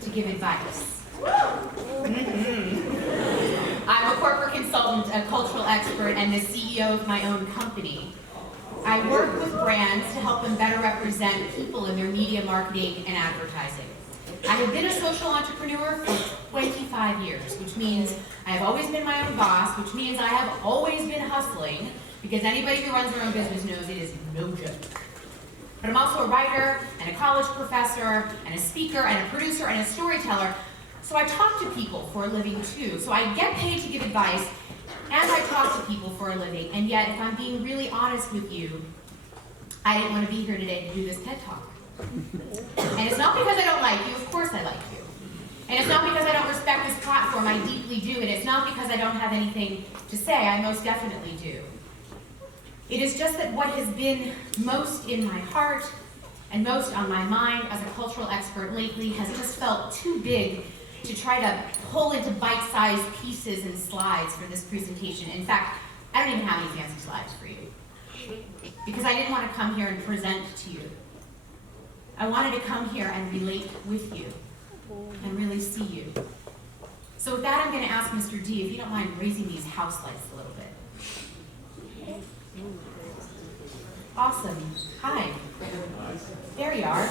to give advice. I'm a corporate consultant, a cultural expert, and the CEO of my own company. I work with brands to help them better represent people in their media marketing and advertising. I have been a social entrepreneur for 25 years, which means I have always been my own boss, which means I have always been hustling, because anybody who runs their own business knows it is no joke. But I'm also a writer, and a college professor, and a speaker, and a producer, and a storyteller, so I talk to people for a living too. So I get paid to give advice, and I talk to people for a living, and yet, if I'm being really honest with you, I didn't want to be here today to do this TED Talk. And it's not because I don't like you, of course I like you. And it's not because I don't respect this platform, I deeply do. And it's not because I don't have anything to say, I most definitely do. It is just that what has been most in my heart and most on my mind as a cultural expert lately has just felt too big to try to pull into bite-sized pieces and slides for this presentation. In fact, I don't even have any fancy slides for you, because I didn't want to come here and present to you. I wanted to come here and relate with you and really see you. So with that, I'm going to ask Mr. D, if you don't mind raising these house lights a little bit. Awesome. Hi. There you are.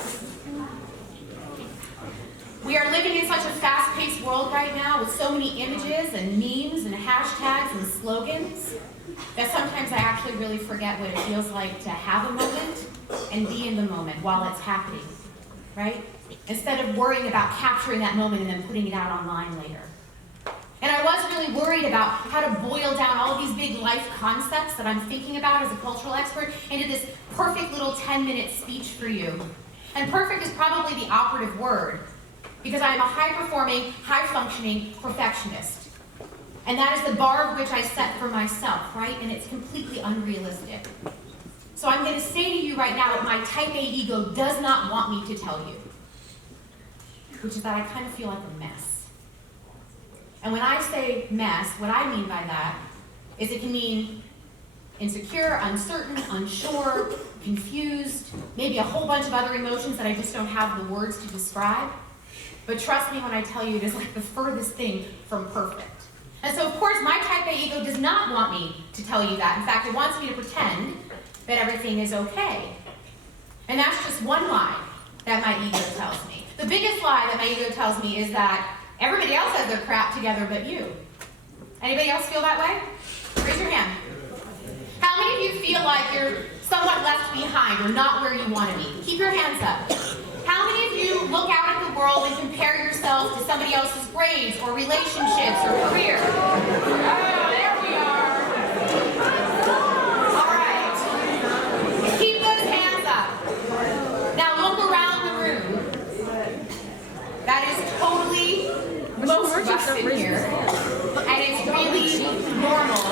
We are living in such a fast-paced world right now with so many images and memes and hashtags and slogans that sometimes I actually really forget what it feels like to have a moment and be in the moment while it's happening, right? Instead of worrying about capturing that moment and then putting it out online later. And I was really worried about how to boil down all of these big life concepts that I'm thinking about as a cultural expert into this perfect little 10-minute speech for you. And perfect is probably the operative word, because I am a high-performing, high-functioning perfectionist. And that is the bar of which I set for myself, right? And it's completely unrealistic. So I'm going to say to you right now what my type A ego does not want me to tell you, which is that I kind of feel like a mess. And when I say mess, what I mean by that is it can mean insecure, uncertain, unsure, confused, maybe a whole bunch of other emotions that I just don't have the words to describe. But trust me when I tell you, it is like the furthest thing from perfect. And so, of course, my type A ego does not want me to tell you that. In fact, it wants me to pretend that everything is okay. And that's just one lie that my ego tells me. The biggest lie that my ego tells me is that everybody else has their crap together but you. Anybody else feel that way? Raise your hand. How many of you feel like you're somewhat left behind or not where you want to be? Keep your hands up. How many of you look out at the world and compare yourself to somebody else's grades or relationships or career? There we are. All right. Keep those hands up. Now look around the room. That is totally most of us in here. And it's really normal.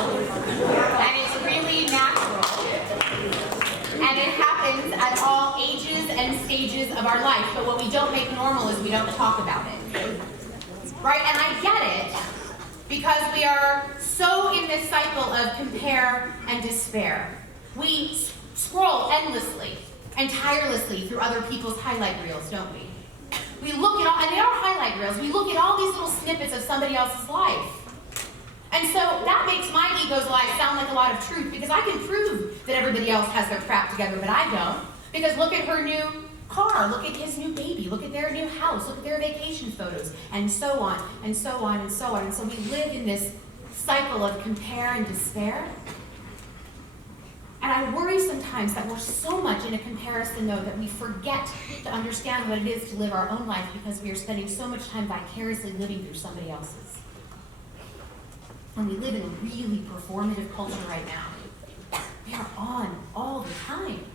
And it's really natural. And it happens at all ages and stages of our life. But what we don't make normal is we don't talk about it. Right? And I get it, because we are so in this cycle of compare and despair. We scroll endlessly and tirelessly through other people's highlight reels, don't we? We look at all, and they are highlight reels, we look at all these little snippets of somebody else's life. And so that makes my ego's lies sound like a lot of truth, because I can prove that everybody else has their crap together, but I don't. Because look at her new car, look at his new baby, look at their new house, look at their vacation photos, and so on, and so on, and so on. And so we live in this cycle of compare and despair. And I worry sometimes that we're so much in a comparison mode that we forget to understand what it is to live our own life, because we are spending so much time vicariously living through somebody else's. And we live in a really performative culture right now. We are on all the time,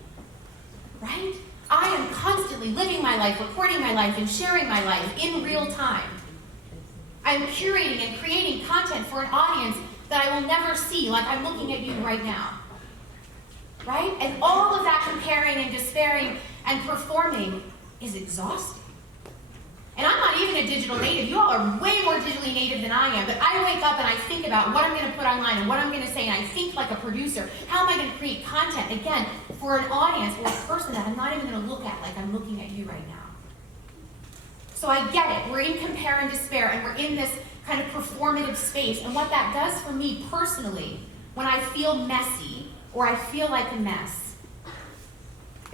right? I am constantly living my life, recording my life, and sharing my life in real time. I'm curating and creating content for an audience that I will never see, like I'm looking at you right now. Right? And all of that comparing and despairing and performing is exhausting. And I'm not even a digital native. You all are way more digitally native than I am. But I wake up and I think about what I'm going to put online and what I'm going to say, and I think like a producer. How am I going to create content, again, for an audience or a person that I'm not even going to look at like I'm looking at you right now? So I get it. We're in compare and despair, and we're in this kind of performative space. And what that does for me personally, when I feel messy or I feel like a mess,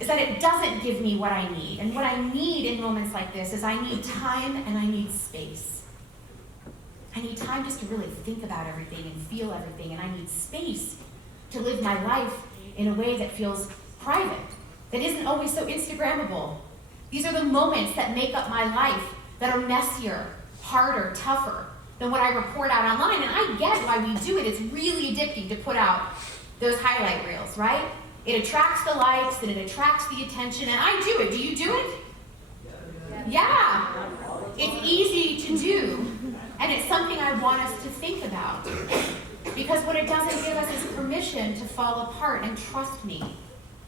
is that it doesn't give me what I need. And what I need in moments like this is I need time and I need space. I need time just to really think about everything and feel everything, and I need space to live my life in a way that feels private, that isn't always so Instagrammable. These are the moments that make up my life that are messier, harder, tougher than what I report out online. And I get why we do it. It's really addicting to put out those highlight reels, right? It attracts the likes and it attracts the attention, and I do it. Do you do it? Yeah. It's easy to do, and it's something I want us to think about. Because what it doesn't give us is permission to fall apart, and trust me,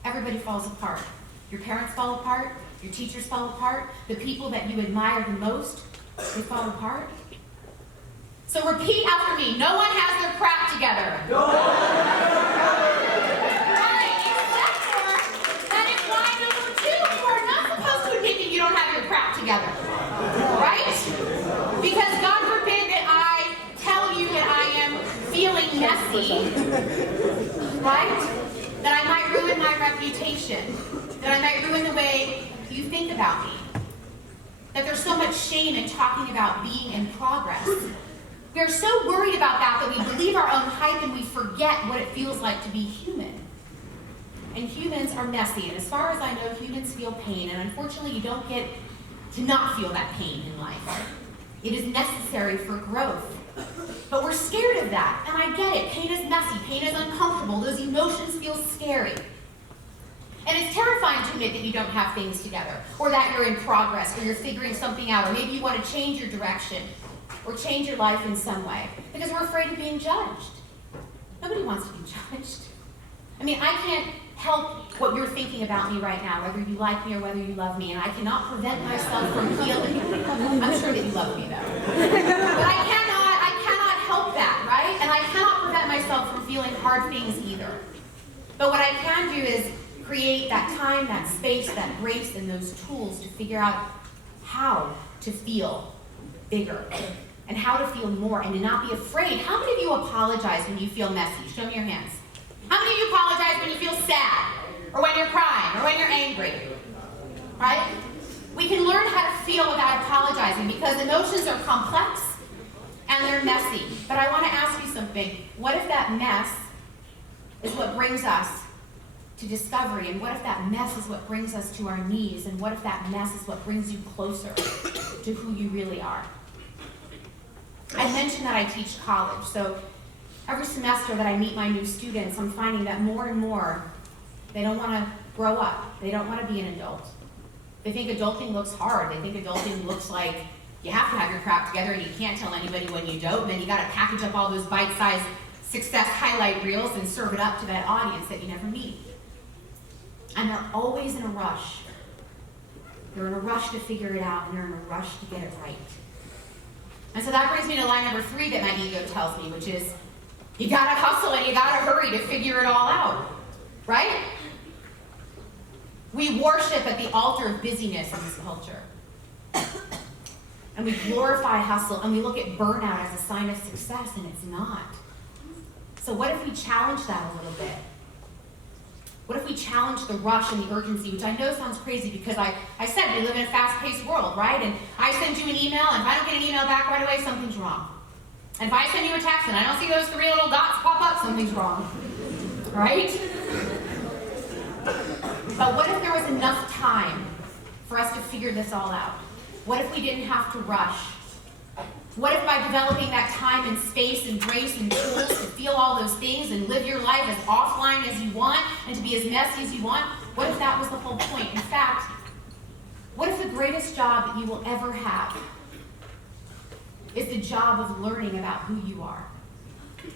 everybody falls apart. Your parents fall apart, your teachers fall apart, the people that you admire the most, they fall apart. So repeat after me, no one has their crap together. No. Right, except for that implies number 2, you are not supposed to admit that you don't have your crap together. Right? Because God forbid that I tell you that I am feeling messy, right? That I might ruin my reputation, that I might ruin the way you think about me, that there's so much shame in talking about being in progress. We are so worried about that we believe our own hype and we forget what it feels like to be human. And humans are messy, and as far as I know, humans feel pain, and unfortunately you don't get to not feel that pain in life. It is necessary for growth. But we're scared of that, and I get it. Pain is messy, pain is uncomfortable, those emotions feel scary. And it's terrifying to admit that you don't have things together, or that you're in progress, or you're figuring something out, or maybe you want to change your direction, or change your life in some way, because we're afraid of being judged. Nobody wants to be judged. I mean, I can't help what you're thinking about me right now, whether you like me or whether you love me, and I cannot prevent myself from feeling. I'm sure that you love me, though. But I cannot help that, right? And I cannot prevent myself from feeling hard things either. But what I can do is create that time, that space, that grace, and those tools to figure out how to feel bigger and how to feel more and to not be afraid. How many of you apologize when you feel messy? Show me your hands. How many of you apologize when you feel sad, or when you're crying, or when you're angry? Right? We can learn how to feel without apologizing, because emotions are complex and they're messy. But I want to ask you something. What if that mess is what brings us to discovery? And what if that mess is what brings us to our knees? And what if that mess is what brings you closer to who you really are? I mentioned that I teach college, so every semester that I meet my new students, I'm finding that more and more, they don't want to grow up. They don't want to be an adult. They think adulting looks hard. They think adulting looks like you have to have your crap together and you can't tell anybody when you don't, and then you got to package up all those bite-sized success highlight reels and serve it up to that audience that you never meet. And they're always in a rush. They're in a rush to figure it out, and they're in a rush to get it right. And so that brings me to line number 3 that my ego tells me, which is, you gotta hustle and you gotta hurry to figure it all out, right? We worship at the altar of busyness in this culture. And we glorify hustle, and we look at burnout as a sign of success, and it's not. So what if we challenge that a little bit? What if we challenge the rush and the urgency, which I know sounds crazy because I said we live in a fast-paced world, right? And I send you an email, and if I don't get an email back right away, something's wrong. And if I send you a text and I don't see those 3 little dots pop up, something's wrong, right? But what if there was enough time for us to figure this all out? What if we didn't have to rush? What if by developing that time and space and grace and tools to feel all those things and live your life as offline as you want and to be as messy as you want, what if that was the whole point? In fact, what if the greatest job that you will ever have is the job of learning about who you are?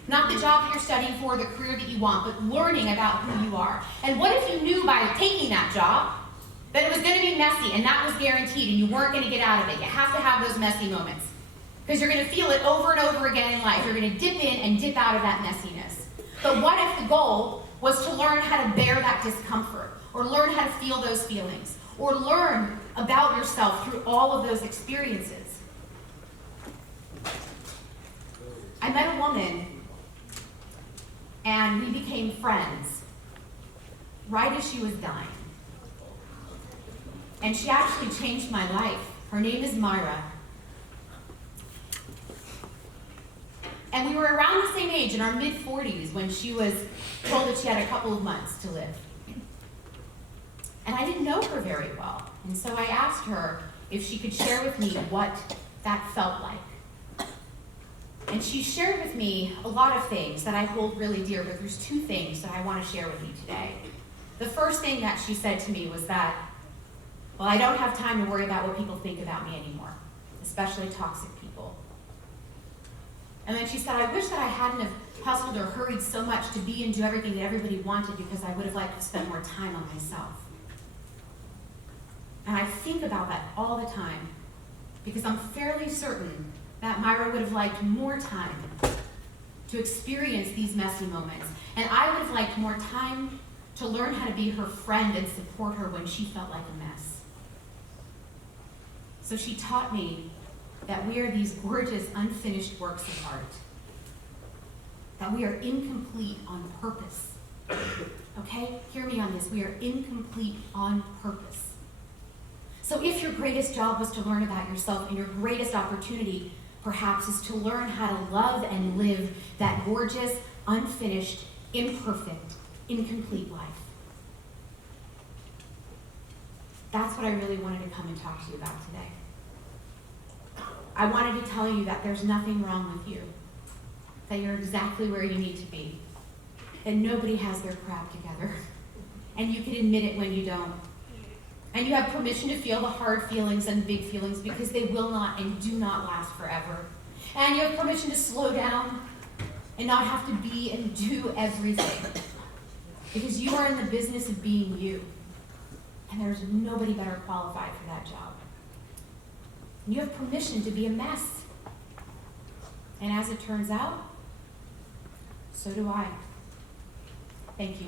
Not the job that you're studying for, the career that you want, but learning about who you are. And what if you knew by taking that job that it was going to be messy and that was guaranteed and you weren't going to get out of it? You have to have those messy moments, because you're going to feel it over and over again in life. You're going to dip in and dip out of that messiness. But what if the goal was to learn how to bear that discomfort, or learn how to feel those feelings, or learn about yourself through all of those experiences. I met a woman and we became friends right as she was dying. And she actually changed my life. Her name is Myra. And we were around the same age, in our mid-40s, when she was told that she had a couple of months to live. And I didn't know her very well. And so I asked her if she could share with me what that felt like. And she shared with me a lot of things that I hold really dear, but there's two things that I want to share with you today. The first thing that she said to me was that, well, I don't have time to worry about what people think about me anymore, especially toxic people. And then she said, I wish that I hadn't have hustled or hurried so much to be and do everything that everybody wanted, because I would have liked to spend more time on myself. And I think about that all the time, because I'm fairly certain that Myra would have liked more time to experience these messy moments. And I would have liked more time to learn how to be her friend and support her when she felt like a mess. So she taught me that we are these gorgeous, unfinished works of art. That we are incomplete on purpose. Okay? Hear me on this. We are incomplete on purpose. So if your greatest job was to learn about yourself, and your greatest opportunity, perhaps, is to learn how to love and live that gorgeous, unfinished, imperfect, incomplete life. That's what I really wanted to come and talk to you about today. I wanted to tell you that there's nothing wrong with you, that you're exactly where you need to be, that nobody has their crap together, and you can admit it when you don't. And you have permission to feel the hard feelings and the big feelings, because they will not and do not last forever. And you have permission to slow down and not have to be and do everything, because you are in the business of being you. And there's nobody better qualified for that job. And you have permission to be a mess. And as it turns out, so do I. Thank you.